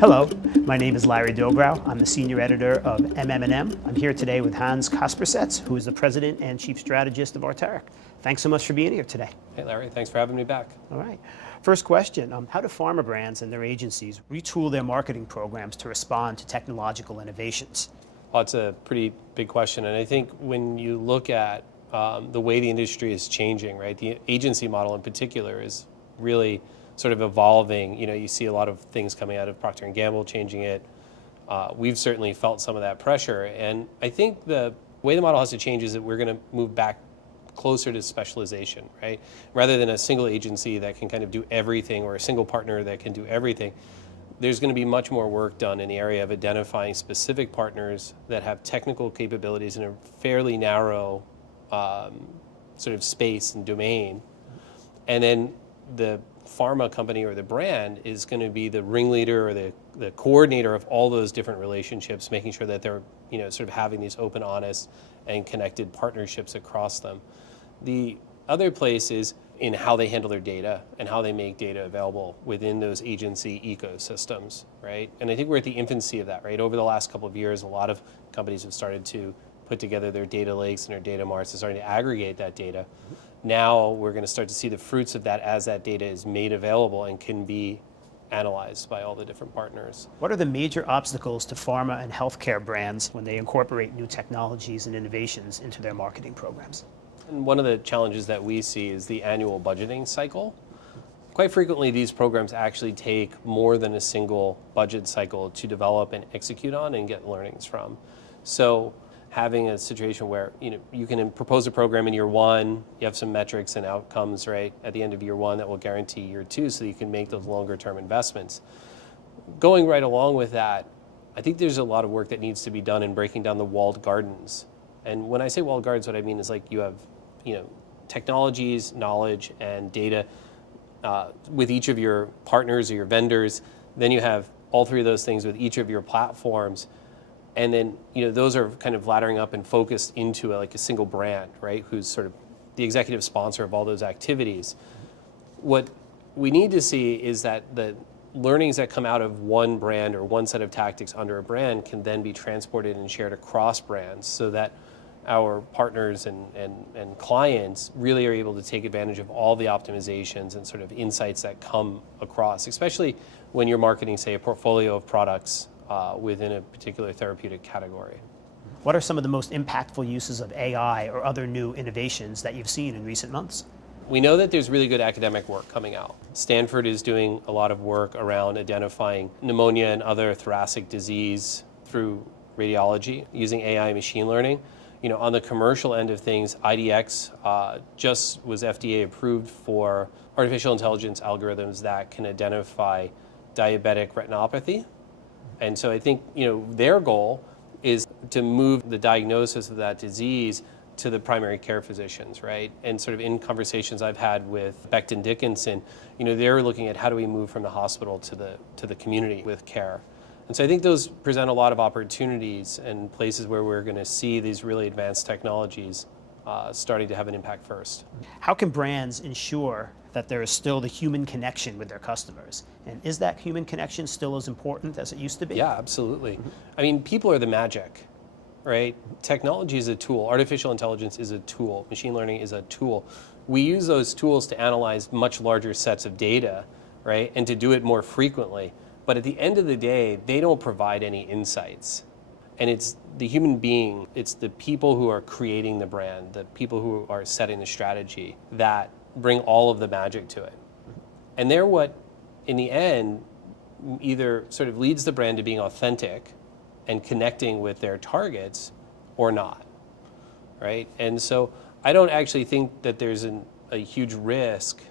Hello, my name is Larry Dobrow. I'm the senior editor of MM&M. I'm here today with Hans Kaspersetz, who is the president and chief strategist of Arteric. Thanks so much for being here today. Hey Larry, thanks for having me back. All right. First question, how do pharma brands and their agencies retool their marketing programs to respond to technological innovations? Well, it's a pretty big question, and I think when you look at the way the industry is changing, right, the agency model in particular is really sort of evolving. You know, you see a lot of things coming out of Procter & Gamble changing it. We've certainly felt some of that pressure, and I think the way the model has to change is that we're going to move back closer to specialization, right? Rather than a single agency that can kind of do everything, or a single partner that can do everything, there's going to be much more work done in the area of identifying specific partners that have technical capabilities in a fairly narrow sort of space and domain. And then the pharma company or the brand is going to be the ringleader or the coordinator of all those different relationships, making sure that they're, you know, sort of having these open, honest, and connected partnerships across them. The other place is in how they handle their data and how they make data available within those agency ecosystems, right? And I think we're at the infancy of that, right? Over the last couple of years, a lot of companies have started to put together their data lakes and their data marts and starting to aggregate that data. Now we're going to start to see the fruits of that as that data is made available and can be analyzed by all the different partners. What are the major obstacles to pharma and healthcare brands when they incorporate new technologies and innovations into their marketing programs? And one of the challenges that we see is the annual budgeting cycle. Quite frequently, these programs actually take more than a single budget cycle to develop and execute on and get learnings from. So having a situation where, you know, you can propose a program in year one, you have some metrics and outcomes, right, at the end of year one that will guarantee year two, so you can make those longer term investments. Going right along with that, I think there's a lot of work that needs to be done in breaking down the walled gardens. And when I say walled gardens, what I mean is, like, you have, you know, technologies, knowledge, and data with each of your partners or your vendors. Then you have all three of those things with each of your platforms. And then, you know, those are kind of laddering up and focused into like a single brand, right, who's sort of the executive sponsor of all those activities. What we need to see is that the learnings that come out of one brand or one set of tactics under a brand can then be transported and shared across brands, so that our partners and clients really are able to take advantage of all the optimizations and sort of insights that come across, especially when you're marketing, say, a portfolio of products within a particular therapeutic category. What are some of the most impactful uses of AI or other new innovations that you've seen in recent months? We know that there's really good academic work coming out. Stanford is doing a lot of work around identifying pneumonia and other thoracic disease through radiology using AI and machine learning. You know, on the commercial end of things, IDX just was FDA approved for artificial intelligence algorithms that can identify diabetic retinopathy. And so I think, you know, their goal is to move the diagnosis of that disease to the primary care physicians, right? And sort of in conversations I've had with Becton Dickinson, you know, they're looking at how do we move from the hospital to the community with care. And so I think those present a lot of opportunities and places where we're going to see these really advanced technologies starting to have an impact first. How can brands ensure that there is still the human connection with their customers? And is that human connection still as important as it used to be? Yeah, absolutely. I mean, people are the magic, right? Technology is a tool. Artificial intelligence is a tool. Machine learning is a tool. We use those tools to analyze much larger sets of data, right? And to do it more frequently. But at the end of the day, they don't provide any insights. And it's the human being, it's the people who are creating the brand, the people who are setting the strategy that bring all of the magic to it. And they're what, in the end, either sort of leads the brand to being authentic and connecting with their targets or not, right? And so I don't actually think that there's a huge risk,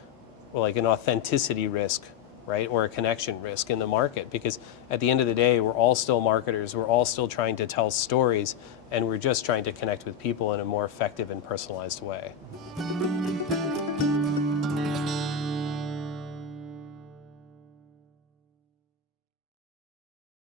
or like an authenticity risk, right, or a connection risk in the market, because at the end of the day, we're all still marketers, we're all still trying to tell stories, and we're just trying to connect with people in a more effective and personalized way.